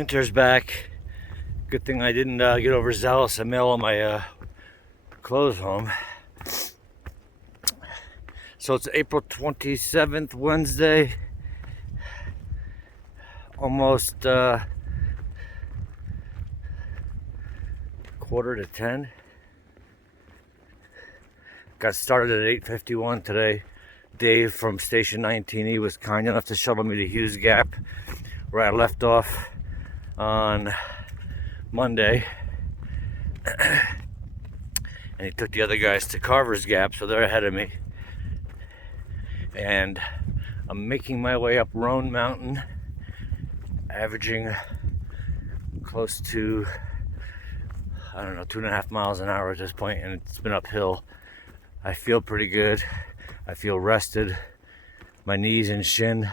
Winter's back. Good thing I didn't get overzealous and mail all my clothes home. So it's April 27th, Wednesday. Almost quarter to 10. Got started at 8:51 today. Dave from Station 19E was kind enough to shuttle me to Hughes Gap, where I left off on Monday. And he took the other guys to Carver's Gap, so they're ahead of me. And I'm making my way up Roan Mountain, averaging close to, I don't know, 2.5 miles an hour at this point, and it's been uphill. I feel pretty good. I feel rested. My knees and shin,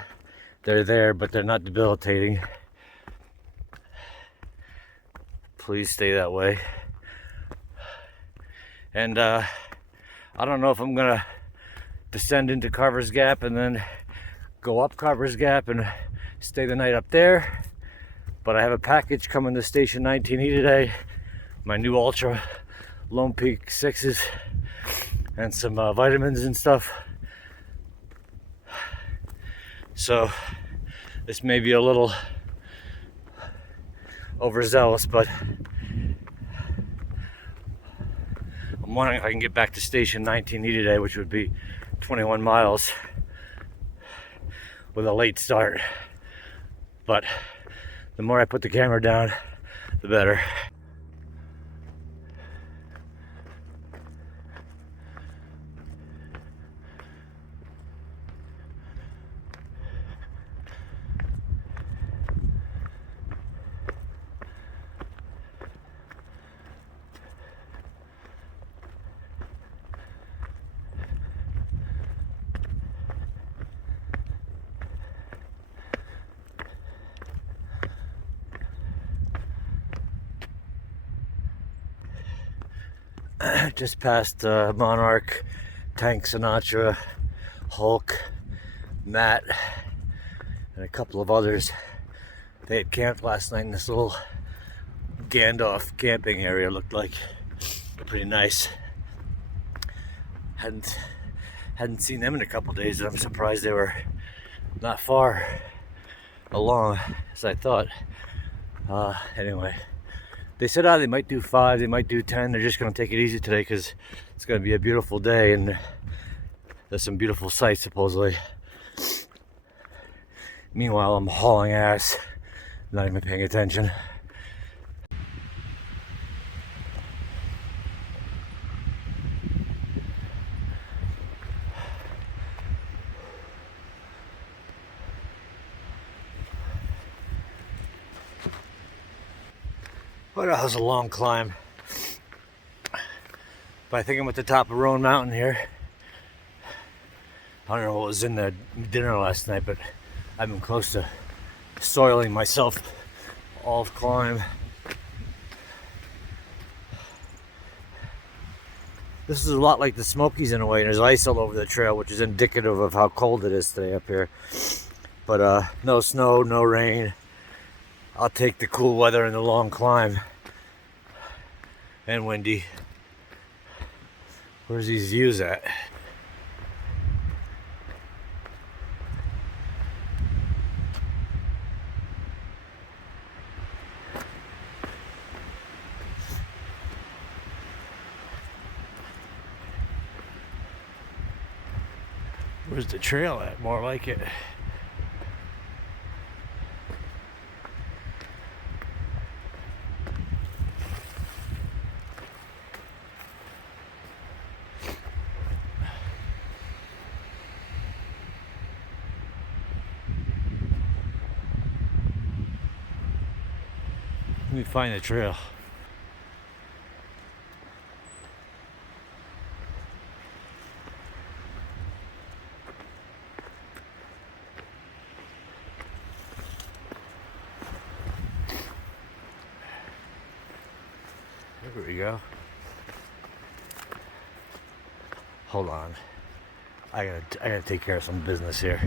they're there, but they're not debilitating. Please stay that way. And I don't know if I'm gonna descend into Carver's Gap and then go up Carver's Gap and stay the night up there. But I have a package coming to Station 19E today. My new Ultra Lone Peak 6s and some vitamins and stuff. So this may be a little overzealous, but I'm wondering if I can get back to Station 19E today, which would be 21 miles with a late start. But the more I put the camera down, the better. Just past Monarch, Tank Sinatra, Hulk, Matt, and a couple of others. They had camped last night in this little Gandalf camping area. Looked like pretty nice. Hadn't seen them in a couple days, and I'm surprised they were not far along as I thought. Anyway. They said they might do 5, they might do 10. They're just going to take it easy today because it's going to be a beautiful day and there's some beautiful sights supposedly. Meanwhile, I'm hauling ass, not even paying attention. Well, that was a long climb, but I think I'm at the top of Roan Mountain here. I don't know what was in the dinner last night, but I've been close to soiling myself all climb. This is a lot like the Smokies in a way, and there's ice all over the trail, which is indicative of how cold it is today up here. But no snow, no rain. I'll take the cool weather and the long climb. And windy. Where's these views at? Where's the trail at? More like it. Let me find the trail. There we go. Hold on. I gotta take care of some business here.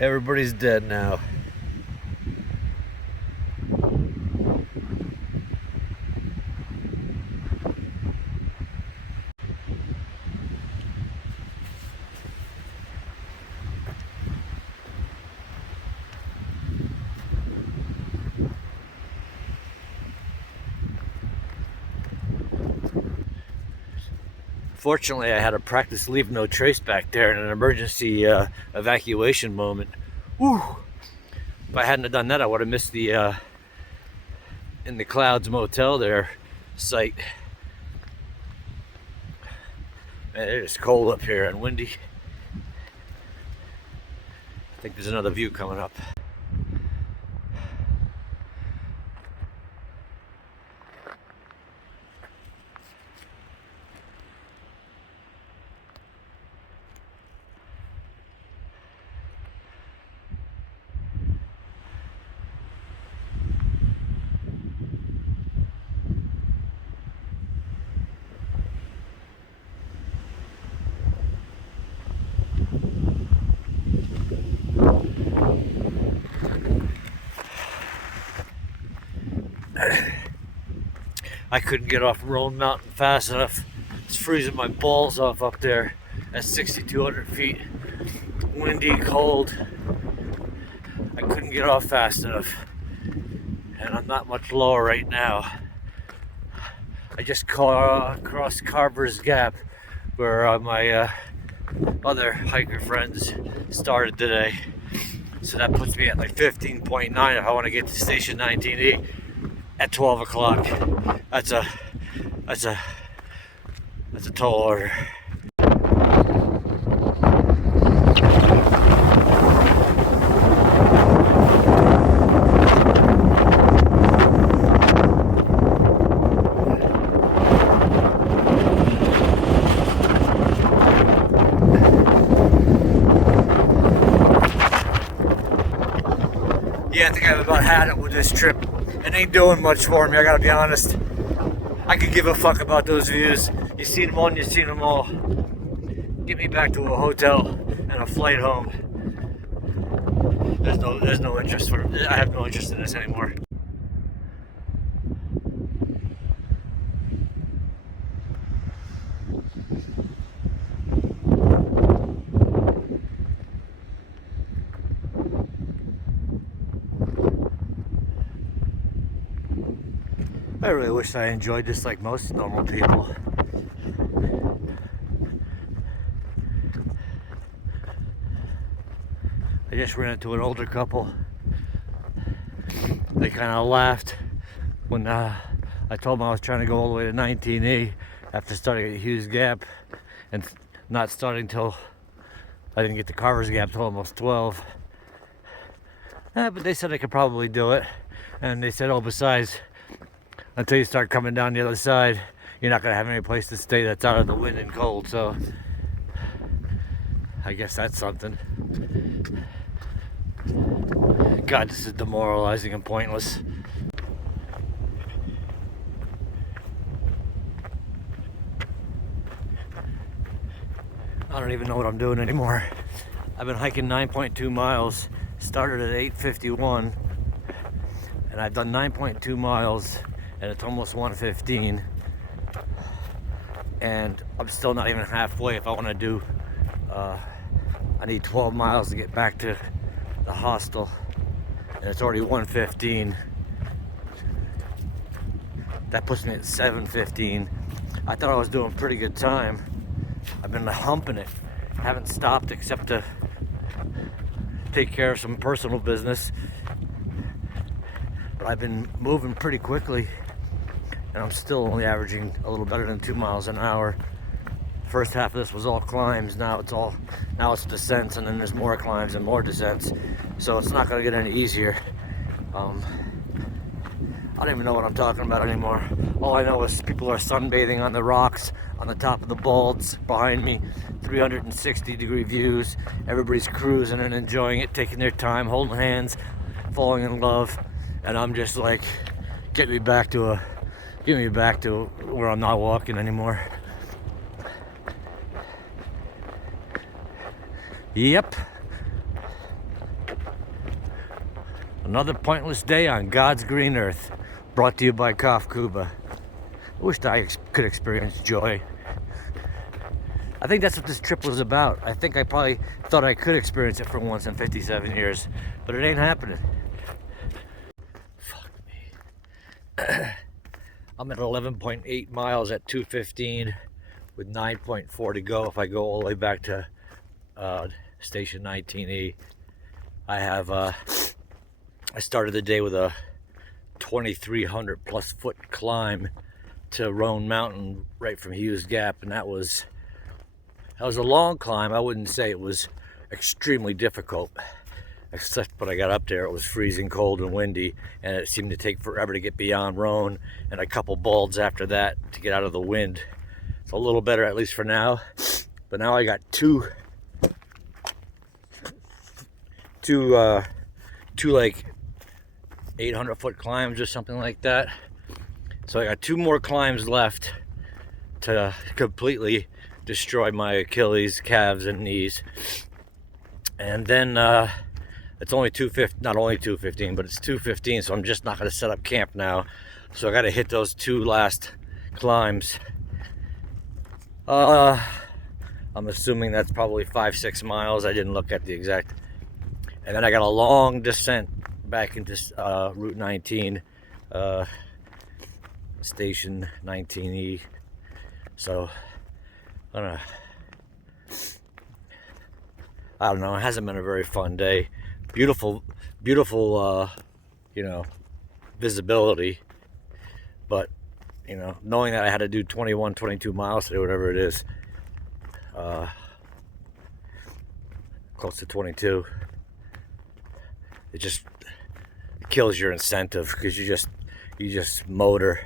Everybody's dead now. Fortunately, I had a practice leave no trace back there in an emergency evacuation moment. Whew. If I hadn't have done that, I would have missed the In the Clouds motel there site. Man, it is cold up here and windy. I think there's another view coming up. I couldn't get off Roan Mountain fast enough. It's freezing my balls off up there at 6,200 feet. Windy, cold. I couldn't get off fast enough. And I'm not much lower right now. I just crossed Carver's Gap where my other hiker friends started today. So that puts me at like 15.9 if I want to get to Station 19E at 12 o'clock. That's a tall order. Yeah, I think I've about had it with this trip. It ain't doing much for me, I gotta be honest. I could give a fuck about those views. You seen them all, you seen them all. Get me back to a hotel and a flight home. There's no interest I have no interest in this anymore. I really wish I enjoyed this like most normal people. I just ran into an older couple. They kind of laughed when I told them I was trying to go all the way to 19E after starting at Hughes Gap and not starting till I didn't get to Carver's Gap till almost 12. But they said I could probably do it. And they said, oh, besides, until you start coming down the other side, you're not going to have any place to stay that's out of the wind and cold. So I guess that's something. God, this is demoralizing and pointless. I don't even know what I'm doing anymore. I've been hiking 9.2 miles, started at 8:51, and I've done 9.2 miles, and it's almost 1:15, and I'm still not even halfway. If I want to do, I need 12 miles to get back to the hostel, and it's already 1:15. That puts me at 7:15. I thought I was doing pretty good time. I've been humping it. Haven't stopped except to take care of some personal business. But I've been moving pretty quickly, and I'm still only averaging a little better than 2 miles an hour. First half of this was all climbs. Now it's descents, and then there's more climbs and more descents. So it's not gonna get any easier. I don't even know what I'm talking about anymore. All I know is people are sunbathing on the rocks on the top of the balds behind me. 360-degree views. Everybody's cruising and enjoying it, taking their time, holding hands, falling in love. And I'm just like, get me back to a Get me back to where I'm not walking anymore. Yep. Another pointless day on God's green earth. Brought to you by Cough Cuba. I wished I could experience joy. I think that's what this trip was about. I think I probably thought I could experience it for once in 57 years, but it ain't happening. Fuck me. I'm at 11.8 miles at 2:15 with 9.4 to go if I go all the way back to station 19E. I started the day with a 2,300 plus foot climb to Roan Mountain right from Hughes Gap, and that was a long climb. I wouldn't say it was extremely difficult, except when I got up there it was freezing cold and windy, and it seemed to take forever to get beyond Roan, and a couple balds after that to get out of the wind. It's a little better, at least for now, but now I got two like 800 foot climbs or something like that. So I got 2 more climbs left to completely destroy my Achilles, calves, and knees. And then it's only 2:15, not only 2:15, but it's 2:15, so I'm just not going to set up camp now. So I got to hit those 2 last climbs. I'm assuming that's probably 5-6 miles. I didn't look at the exact. And then I got a long descent back into Route 19, station 19E. So I don't know. It hasn't been a very fun day. Beautiful, visibility. But knowing that I had to do 21, 22 miles today, whatever it is, close to 22. It just kills your incentive because you just motor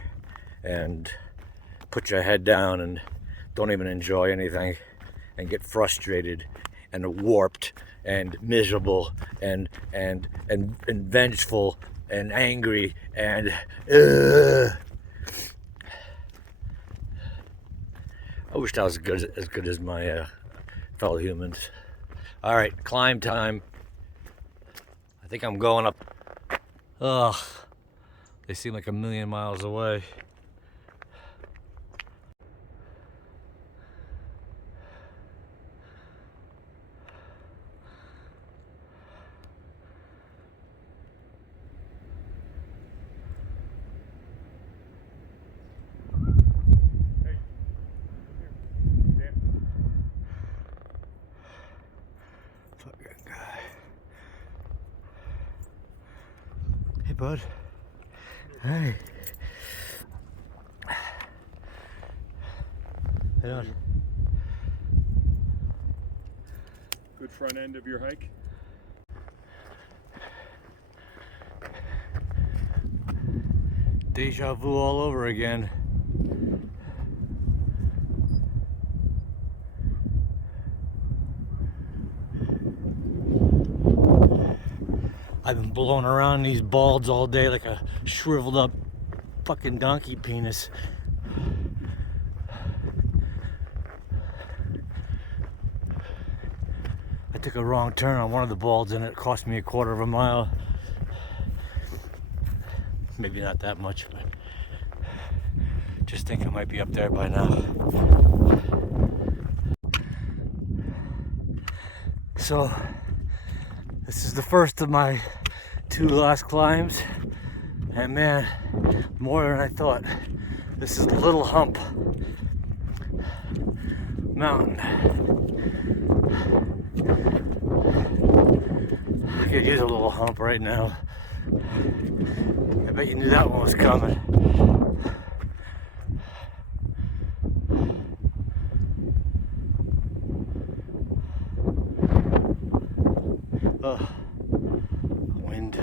and put your head down and don't even enjoy anything and get frustrated and warped and miserable and vengeful and angry and I wish I was as good as my fellow humans. All right, climb time. I think I'm going up. Ugh, they seem like a million miles away. Bud. Hey. Hey on. Good front end of your hike? Deja vu all over again. I've been blowing around these balds all day like a shriveled up fucking donkey penis. I took a wrong turn on one of the balds and it cost me 1/4 mile. Maybe not that much, but just think I might be up there by now. So this is the first of my 2 last climbs, and man, more than I thought. This is Little Hump Mountain. I could use a little hump right now. I bet you knew that one was coming. Wind.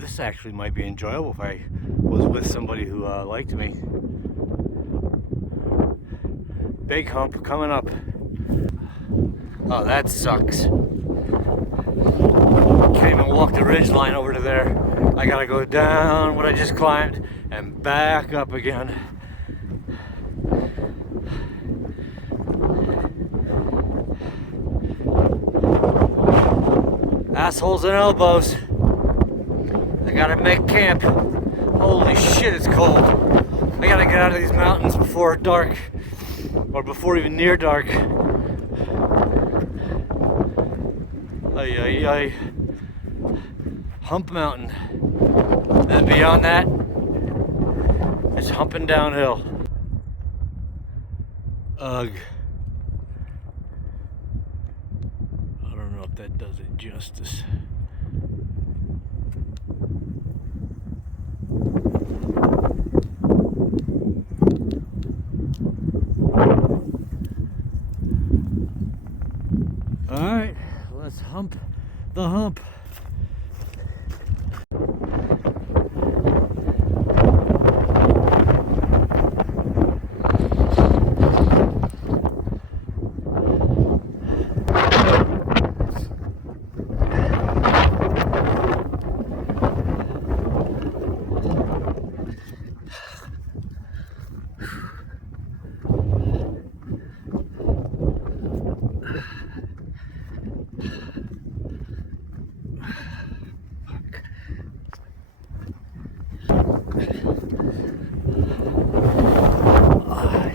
This actually might be enjoyable if I was with somebody who liked me. Big hump coming up. Oh, that sucks. Can't even walk the ridge line over to there. I gotta go down what I just climbed and back up again. Assholes and elbows. I gotta make camp. Holy shit, it's cold. I gotta get out of these mountains before dark, or before even near dark. Ay, ay, ay. Hump Mountain. And beyond that, it's humping downhill. Ugh. I don't know if that does it justice. Alright, let's hump the hump.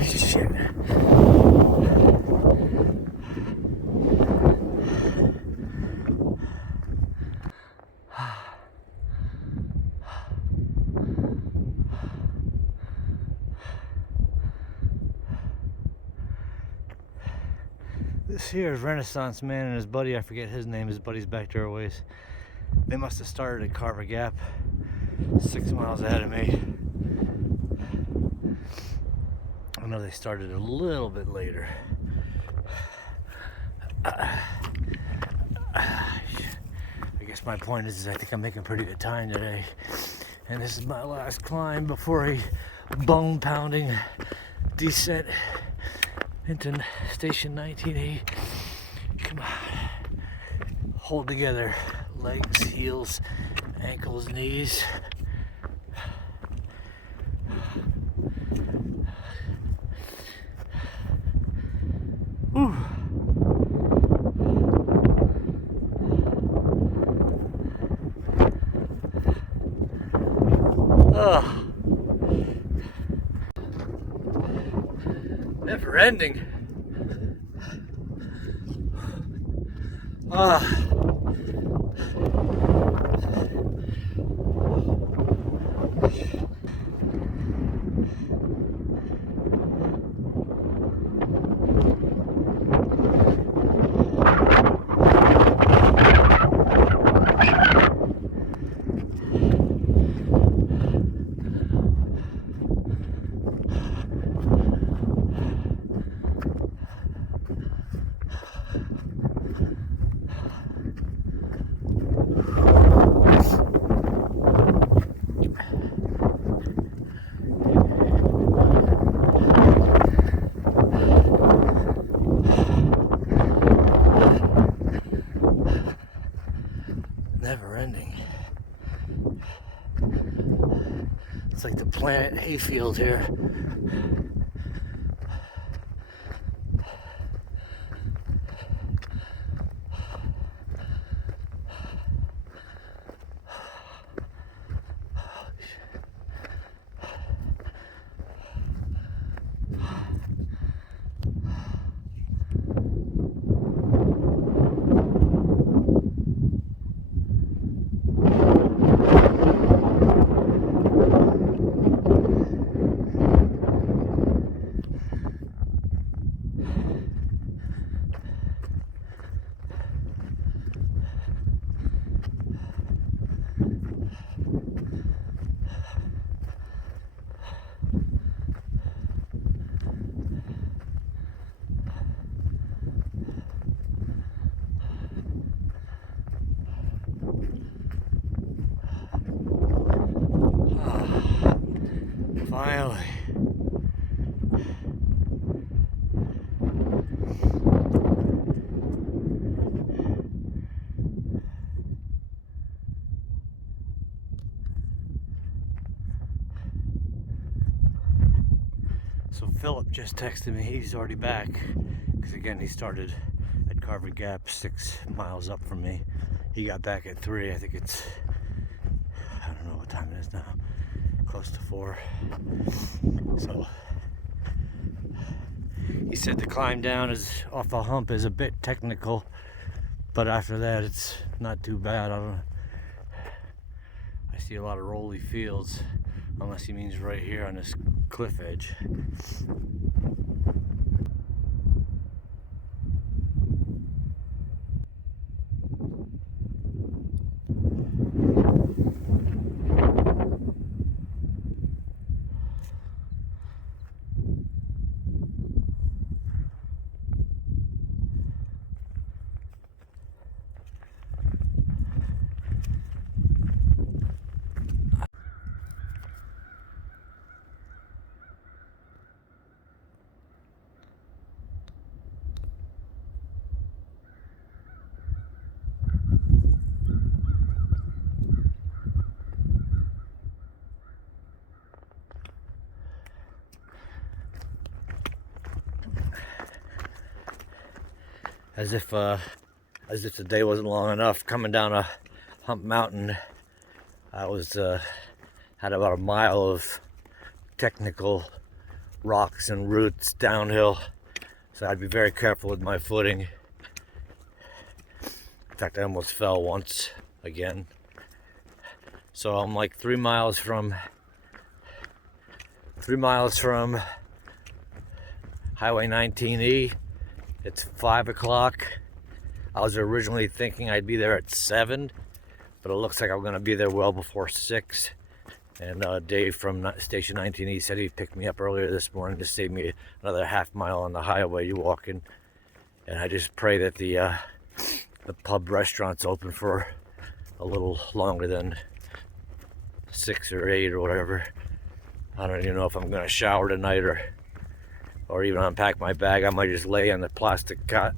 Shit. This here is Renaissance Man and his buddy, I forget his name, his buddy's back there a ways. They must have started at Carver Gap, 6 miles ahead of me. I know they started a little bit later. I guess my point is I think I'm making pretty good time today. And this is my last climb before a bone-pounding descent into Station 19E. Come on. Hold together. Legs, heels, ankles, knees. Whew. Ugh. Never ending. Never ending. It's like the planet hayfield here. Philip just texted me. He's already back. Because again, he started at Carver Gap, 6 miles up from me. He got back at 3. I think it's, I don't know what time it is now. Close to 4. So he said the climb down is off the hump is a bit technical, but after that it's not too bad. I see a lot of rolly fields, unless he means right here on this cliff edge. As if the day wasn't long enough, coming down a hump mountain, I was had about a mile of technical rocks and roots downhill, so I'd be very careful with my footing. In fact, I almost fell once again. So I'm like 3 miles from Highway 19E. It's 5 o'clock. I was originally thinking I'd be there at 7, but it looks like I'm gonna be there well before 6. And Dave from Station 19E said he picked me up earlier this morning to save me another half mile on the highway you walking. And I just pray that the pub restaurant's open for a little longer than 6 or 8 or whatever. I don't even know if I'm gonna shower tonight or even unpack my bag. I might just lay on the plastic cot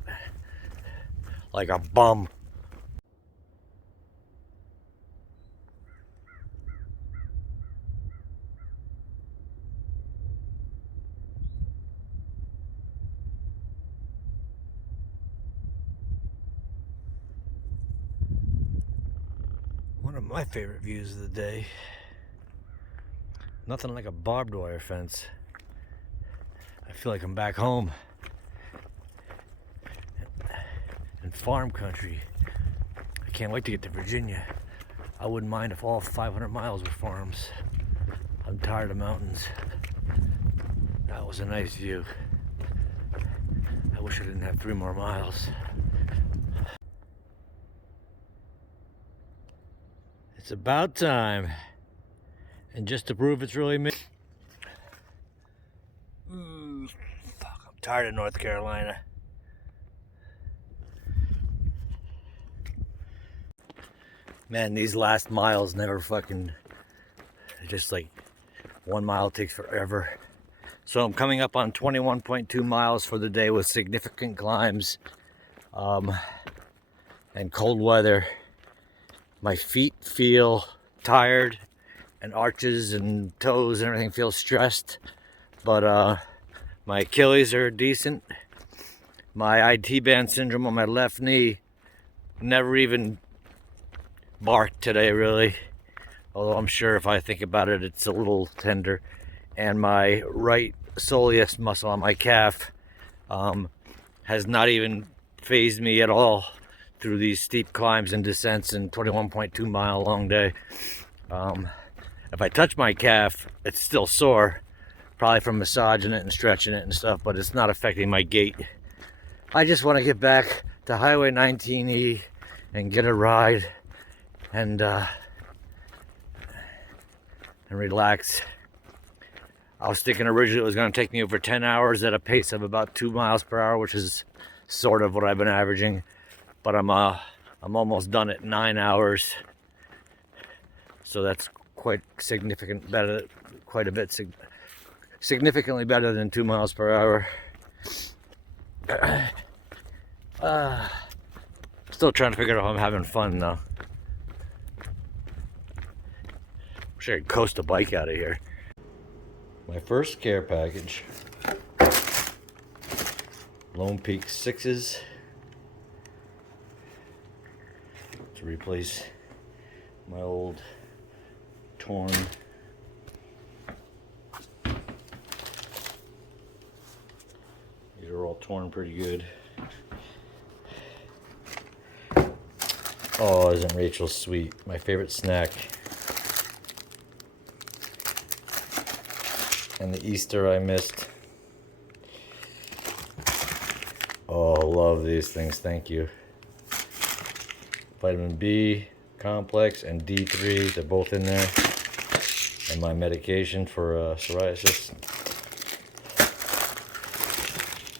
like a bum. One of my favorite views of the day. Nothing like a barbed wire fence. I feel like I'm back home in farm country. I can't wait to get to Virginia. I wouldn't mind if all 500 miles were farms. I'm tired of mountains. That was a nice view. I wish I didn't have 3 more miles. It's about time. And just to prove it's really me. Fuck, I'm tired of North Carolina. Man, these last miles never fucking, just like 1 mile takes forever. So I'm coming up on 21.2 miles for the day with significant climbs and cold weather. My feet feel tired and arches and toes and everything feels stressed, but my Achilles are decent. My IT band syndrome on my left knee never even barked today, really, although I'm sure if I think about it, it's a little tender. And my right soleus muscle on my calf has not even phased me at all through these steep climbs and descents in 21.2 mile long day. If I touch my calf, it's still sore, probably from massaging it and stretching it and stuff, but it's not affecting my gait. I just want to get back to Highway 19E and get a ride and relax. I was thinking originally it was going to take me over 10 hours at a pace of about 2 miles per hour, which is sort of what I've been averaging, but I'm almost done at 9 hours, so that's quite significant, better, quite a bit significantly better than 2 miles per hour. Still trying to figure out if I'm having fun though. Wish I could coast a bike out of here. My first care package Lone Peak 6s to replace my old torn these are all torn pretty good. Oh, isn't Rachel sweet? My favorite snack. And the Easter I missed. Oh, love these things, thank you. Vitamin B complex and D3, they're both in there. And my medication for psoriasis.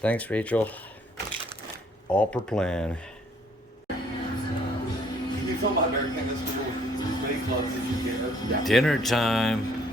Thanks, Rachel. All per plan. Dinner time.